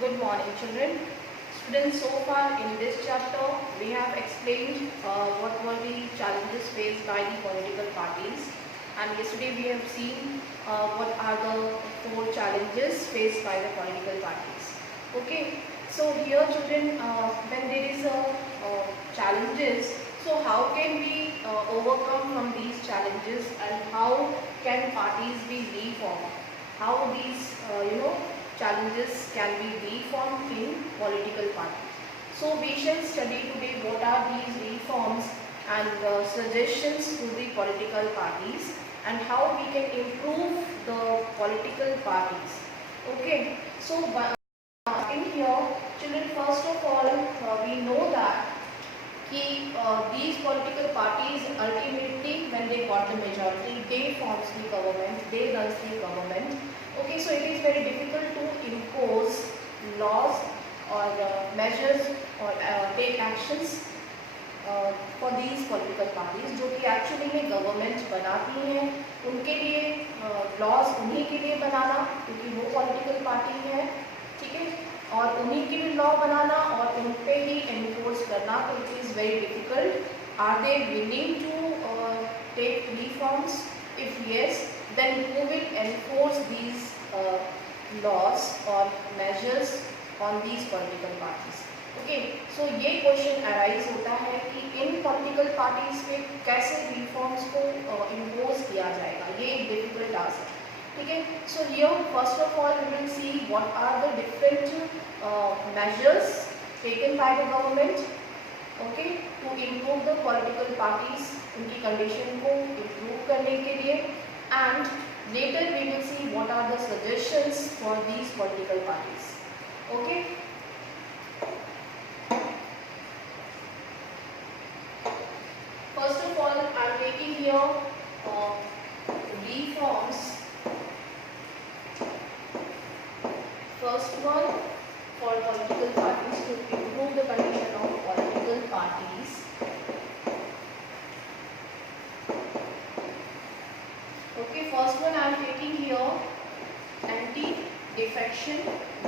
Good morning, children. Students, so far in this chapter, we have explained what were the challenges faced by the political parties. And yesterday we have seen what are the four challenges faced by the political parties. Okay, so here children, when there is a challenges, so how can we overcome from these challenges and how can parties be reformed? How these, challenges can be reformed in political parties. So we shall study today what are these reforms and suggestions to the political parties and how we can improve the political parties. Okay, so in here, children, first of all, we know that these political parties ultimately, when they got the majority, they forms the government, they runs the government. Okay, so it is very difficult to impose laws or measures or take actions for these political parties, जो कि एक्चुअली में गवर्नमेंट बनाती हैं, उनके लिए लॉज उन्हीं के लिए बनाना, क्योंकि वो पॉलिटिकल पार्टी है, ठीक है, और उन्हीं के लिए लॉ बनाना और उन पे ही एनफोर्स करना, तो it is very difficult. Are they willing to take reforms? If yes, then who will enforce these laws or measures on these political parties? Okay, so ये क्वेश्चन अराइज होता है कि इन पॉलिटिकल पार्टीज पे कैसे रिफॉर्म्स को इम्पोज किया जाएगा, ये एक डिफिकल्ट टास्क है. ठीक है, so here first of all we will see what are the different measures taken by the government, okay, to improve the political parties, उनकी कंडीशन को इम्प्रूव करने के लिए. And later we will see what are the suggestions for these political parties. Okay. First of all, I am taking here reforms. First one, for political parties to improve the condition of political parties. Okay, first one I am taking here anti-defection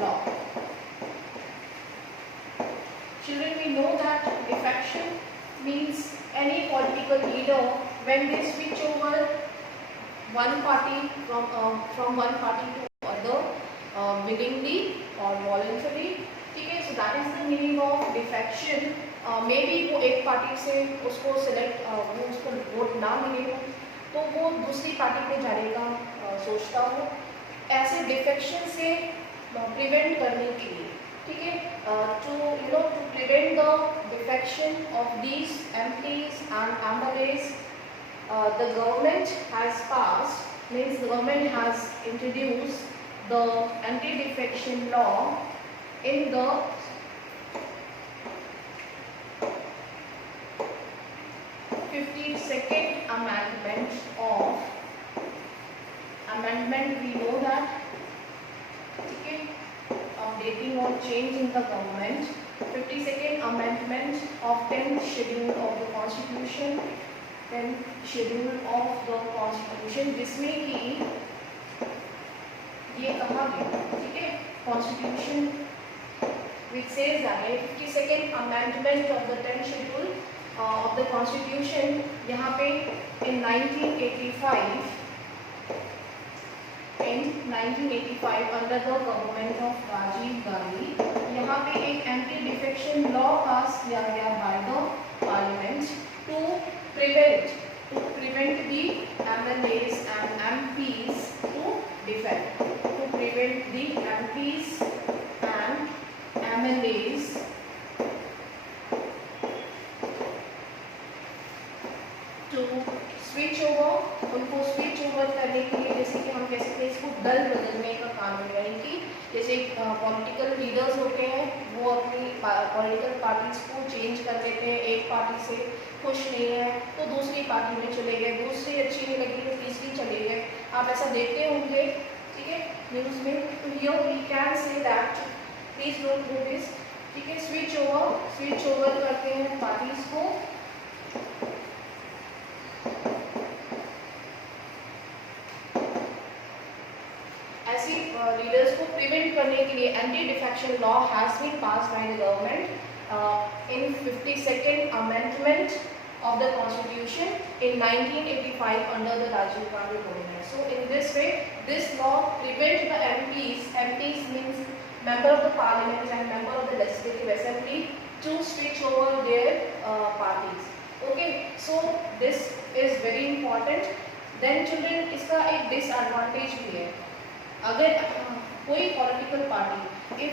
law. Children, we know that defection means any political leader, when they switch over one party from one party to other willingly or voluntarily. ठीक है, so that is the meaning of defection. Maybe वो एक पार्टी से उसको select वो उसको वोट ना मिले हो तो वो दूसरी पार्टी पे जाने का सोचता हो. ऐसे डिफेक्शन से प्रिवेंट करने के लिए, ठीक है, to prevent the defection of these MPs and MLAs, the government has passed, means the government has introduced the anti-defection law in the second amendment of amendment. We know that, okay, updating or change in the government, 52nd amendment of 10th schedule of the constitution, 10th schedule of the constitution, जिसमें कि ये कहा गया, ठीक है, constitution which says that 52nd amendment of the 10th schedule of the constitution, यहाँ पे in 1985 under the government of Rajiv Gandhi, यहाँ पे एक एंटी डिफेक्शन लॉ पास किया गया by the parliament to prevent the MLAs and MPs to defect, to prevent the MPs and MLAs to switch over, उनको switch over करने के लिए, जैसे कि हम कह सकते हैं इसको दल बदलने का कानून, यानी कि जैसे पॉलिटिकल लीडर्स होते हैं वो अपनी पॉलिटिकल पार्टीज को चेंज कर देते हैं, एक पार्टी से खुश नहीं है तो दूसरी पार्टी में चले गए, दूसरी अच्छी नहीं लगी तो तीसरी चले गए. आप ऐसा देखते होंगे, ठीक है, न्यूज़ में. तो here we can say that please note do this, ठीक है, स्विच ओवर करते हैं पार्टीज को. ऐसी लीडर्स को प्रिवेंट करने के लिए anti defection law has been passed by the government in 52nd amendment of the constitution in 1985 under the Rajiv Gandhi government. So in this way, this law prevents the MPs means member of the parliament and member of the legislative assembly, to switch over their parties. Okay, so this is very important. Then children, इसका एक disadvantage भी है. अगर कोई political party, if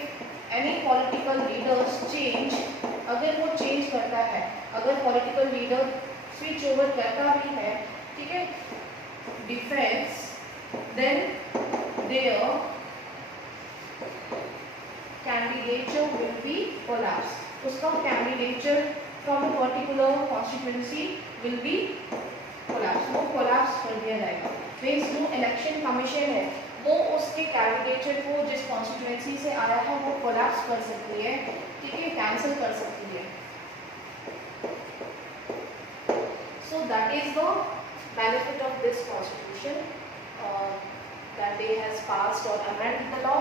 any political leaders change, अगर वो change करता है, अगर पॉलिटिकल लीडर स्विच ओवर करता भी है, ठीक है, defence, then their candidature will be collapse. उसका candidature from a particular constituency will be collapse, वो कोलैप्स कर दिया जाएगा. मीन्स जो इलेक्शन कमीशन है वो उसके कैंडिडेचर को जिस कॉन्स्टिट्यूएंसी से आया है वो कोलैप्स कर सकती है, ठीक है, कैंसिल कर सकती है. So that is the benefit of this constitution, that they has passed or amended the law.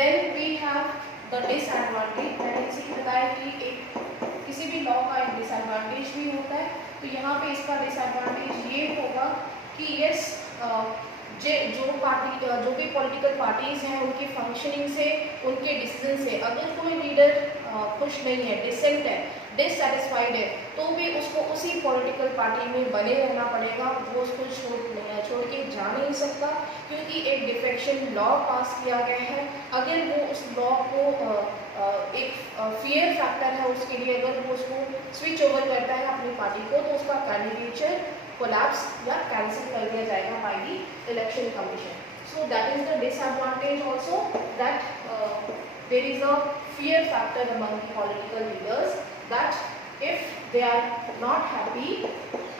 Then we have the disadvantage. मैंने इसी बताया कि एक किसी भी लॉ का एक डिसएडवांटेज भी होता है, तो यहाँ पे इसका डिसएडवांटेज ये होगा कि यस जो भी पॉलिटिकल पार्टीज हैं उनकी फंक्शनिंग से, उनके डिसीजन से अगर कोई लीडर खुश नहीं है, डिसेंट है, डिससेटिस्फाइड है, तो भी उसको उसी पॉलिटिकल पार्टी में बने रहना पड़ेगा. वो उसको छोड़ के जा नहीं सकता, क्योंकि एक डिफेक्शन लॉ पास किया गया है. अगर वो उस लॉ को एक फियर फैक्टर है उसके लिए, अगर वो उसको स्विच ओवर करता है अपनी पार्टी को, तो उसका कैंडिडेचर कोलैप्स या कैंसिल कर दिया जाएगा by the election commission. So that is the disadvantage also, that there is a fear factor among the political leaders, that if they are not happy,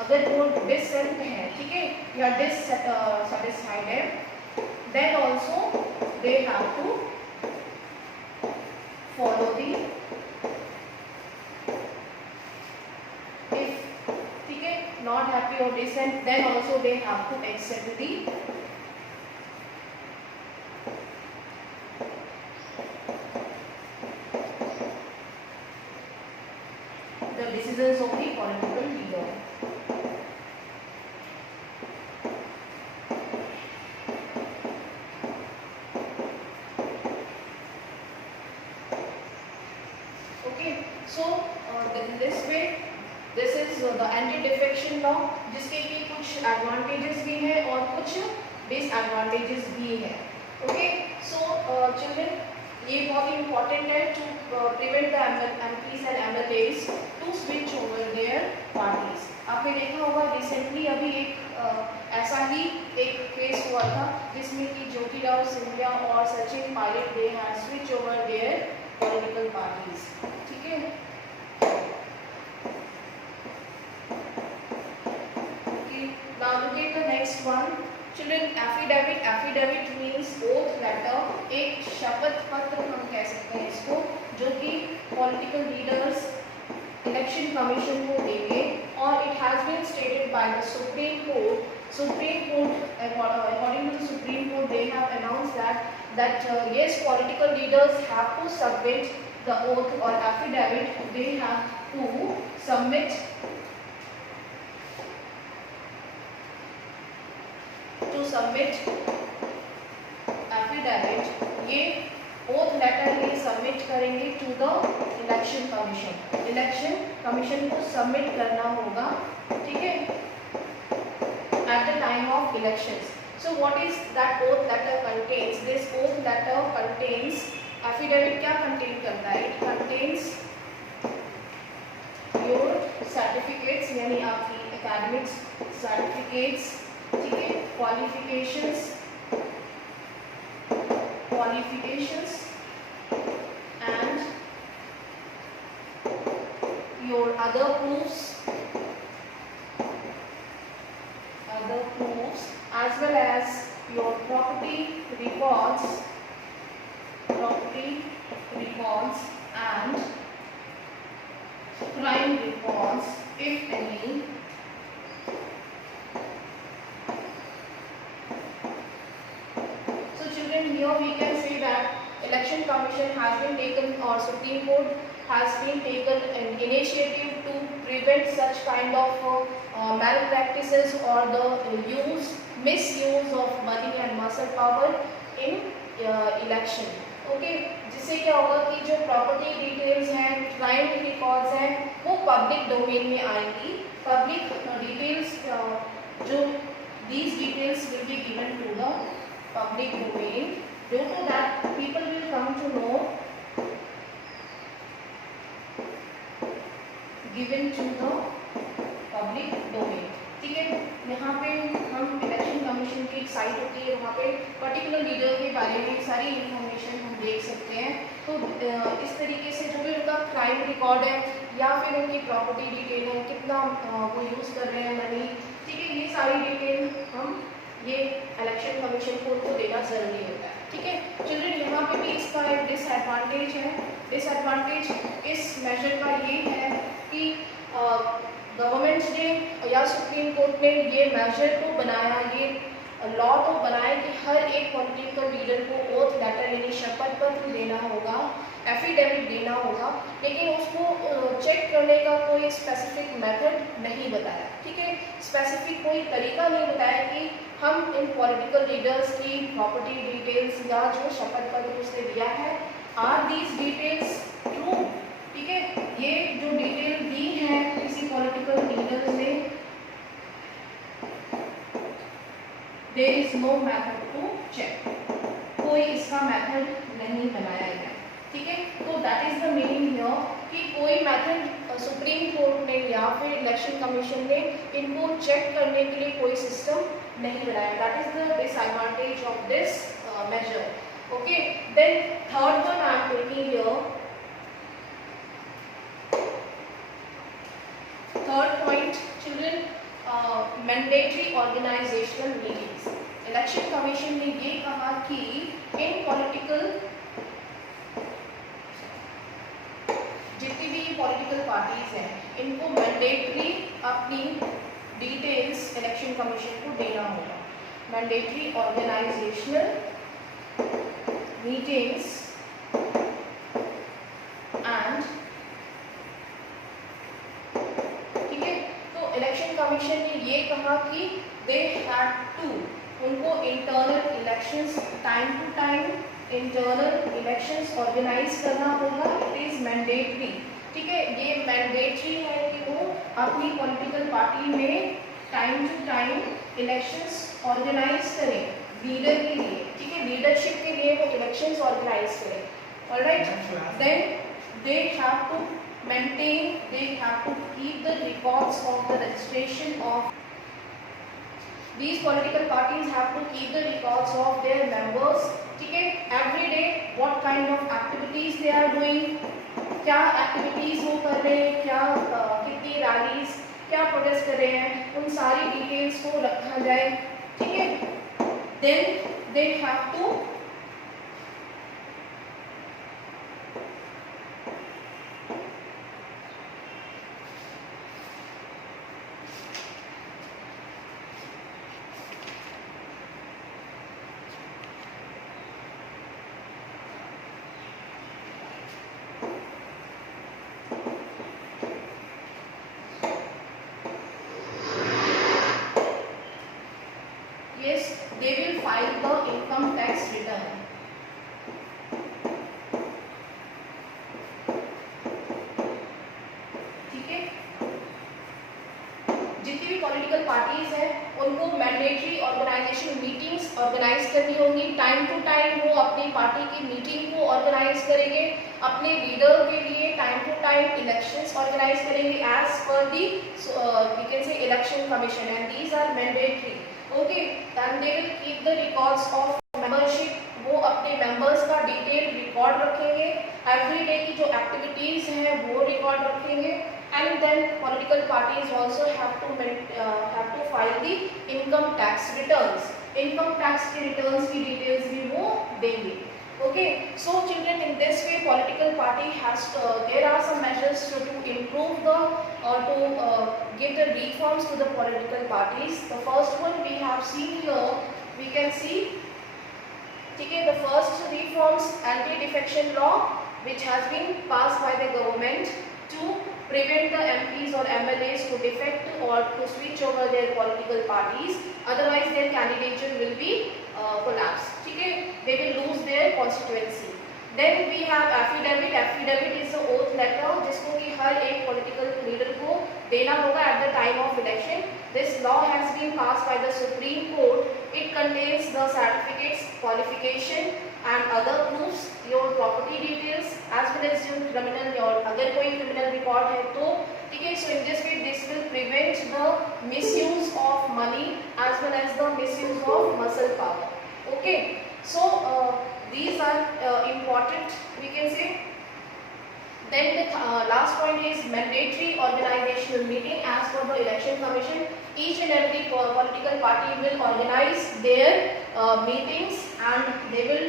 अगर वो dissent हैं, ठीक है, या dissatisfied है, then also they have to follow the, if ठीक है not happy or dissent, then also they have to accept the decisions of the political leader. Okay, so in this way, this is the anti-defection law, जिसके भी कुछ advantages भी हैं और कुछ disadvantages भी हैं. Okay, so children, ये बहुत ही important है to prevent the MPs and MLAs to switch over their parties. आपने देखा होगा रिसेंटली अभी एक ऐसा ही एक केस हुआ था जिसमें कि ज्योतिराव सिंधिया और सचिन Pilot they had switch over there political parties. ठीक है, now look at the next one. Children, affidavit means oath letter. एक शपथ पत्र हम कह सकते हैं इसको, जो कि पॉलिटिकल लीडर्स इलेक्शन कमीशन को देंगे, और it has been stated by the supreme court. According to the Supreme Court, they have announced that yes, political leaders have to submit the oath or affidavit. They have to submit affidavit. ये oath letter ये submit करेंगे to the election commission. Election commission को submit करना होगा, ठीक है, at the time of elections. So what is that oath letter contains? This oath letter contains, affidavit क्या contain करता है? इट कंटेन्स योर सर्टिफिकेट्स, यानी आपकी एकेडमिक्स सर्टिफिकेट्स, ठीक है, qualifications and your other proofs as well as your property records and crime records, if any. here we can say that Election Commission has been taken, or Supreme Court has been taken an initiative to prevent such kind of malpractices or the misuse of money and muscle power in election. Okay, जिससे क्या होगा कि जो property details हैं, crime records हैं, वो public domain में आएंगी. पब्लिक डिटेल्स जो these details will be given to the public domain. Due to that, people will come to know, given to the public domain. ठीक है, यहाँ पे हम इलेक्शन कमीशन की एक साइट होती है, वहाँ पे पर्टिकुलर लीडर के बारे में सारी इंफॉर्मेशन हम देख सकते हैं. तो इस तरीके से जो भी उनका क्राइम रिकॉर्ड है या फिर उनकी प्रॉपर्टी डिटेल है, कितना वो यूज़ कर रहे हैं मनी, ठीक है, ये सारी डिटेल हम ये इलेक्शन कमीशन को उनको देना ज़रूरी होता है. ठीक है चिल्ड्रन, यहाँ पे भी इसका एक डिसएडवांटेज है. डिसएडवांटेज इस मेजर का ये है कि गवर्नमेंट ने या सुप्रीम कोर्ट ने ये मेजर को बनाया, ये लॉ तो बनाया कि हर एक पॉलिटिकल लीडर को ओथ लेटर यानी शपथ पत्र देना होगा, एफिडेविट देना होगा, लेकिन उसको चेक करने का कोई स्पेसिफिक मेथड नहीं बताया. ठीक है, स्पेसिफिक कोई तरीका नहीं बताया कि हम इन पॉलिटिकल लीडर्स की प्रॉपर्टी डिटेल्स या जो शपथ पत्र उसने दिया है, आर दीज डिटेल्स ट्रू. ठीक है, ये जो डिटेल दी है किसी पॉलिटिकल लीडर ने, there is no method to check, कोई इसका मेथड नहीं बनाया गया. ठीक है, तो that is the meaning here कि कोई मेथड सुप्रीम कोर्ट ने या फिर इलेक्शन कमीशन ने इनको चेक करने के लिए कोई सिस्टम नहीं बनाया. That is the disadvantage of this measure. Okay, then third one I am taking here. Third point, children, mandatory organizational meetings. Election Commission ने ये कहा कि इन पॉलिटिकल जितनी भी पॉलिटिकल पार्टीज हैं, इनको मैंडेटरी अपनी डिटेल्स इलेक्शन कमीशन को देना होगा. Mandatory organisational meetings and commission ने ये कहा कि दे हैड टू, उनको internal elections time to time internal elections organise करना होगा. It is mandatory. ठीक है, ये मैंडेटरी है कि वो अपनी पॉलिटिकल पार्टी में time to time elections organise करें लीडर के लिए. ठीक है, लीडरशिप के लिए वो इलेक्शंस ऑर्गेनाइज करें. Alright, then they have to maintain, they have to keep the records of the registration of these political parties, have to keep the records of their members. ठीक है, every day what kind of activities they are doing, क्या activities वो कर रहे हैं, क्या कितनी रैलीज, क्या प्रोटेस्ट कर रहे हैं, उन सारी डिटेल्स को रखा जाए. ठीक है, then they have to they will file the income tax return. ठीक है, जितनी भी पॉलिटिकल पार्टीज हैं उनको मैंडेटरी ऑर्गेनाइजेशन मीटिंग्स ऑर्गेनाइज करनी होंगी. टाइम टू टाइम वो अपनी पार्टी की मीटिंग को ऑर्गेनाइज करेंगे, अपने लीडर के लिए time to time elections organize करेंगे as per the we can say election commission, and these are mandatory. Okay, and they will keep the records of membership, वो अपने मेंबर्स का डिटेल रिकॉर्ड रखेंगे, एवरी डे की जो activities हैं वो record रखेंगे. And then political parties also have to file the income tax returns. Income tax के रिटर्न्स की डिटेल्स भी वो देंगे. Okay, so children, in this way political party has there are some measures to improve the or to give the reforms to the political parties. The first one we have seen here, we can see ठीक है, the first reforms anti defection law which has been passed by the government to prevent the MPs or MLAs to defect or to switch over their political parties, otherwise their candidature will be collapsed. ठीक है, they will lose their constituency. Then we have affidavit. Affidavit is the oath letter जिसको कि हर एक political leader को देना होगा at the time of election. This law has been passed by the Supreme Court. It contains the certificates, qualification and other proofs, your property details as well as your criminal, your अगर कोई criminal record है तो ठीक है. So in this way this will prevent the misuse of money as well as the misuse of muscle power. Okay, so these are important, we can say. Then the last point is mandatory organizational meeting. As per the election commission, each and every political party will organize their meetings and they will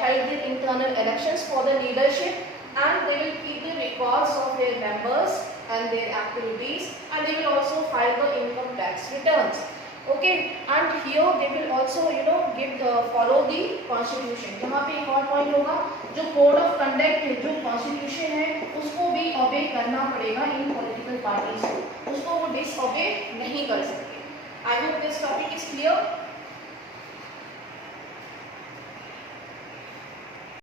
held their internal elections for the leadership, and they will keep the records of their members and their activities, and they will also file the income tax returns. Okay, and here they will also give follow the constitution. यहाँ पे एक और पॉइंट होगा, जो code of conduct है, जो कॉन्स्टिट्यूशन है, उसको भी ओबे करना पड़ेगा इन पॉलिटिकल पार्टीज को, उसको वो डिसओबे नहीं कर सकते. I hope this topic is clear.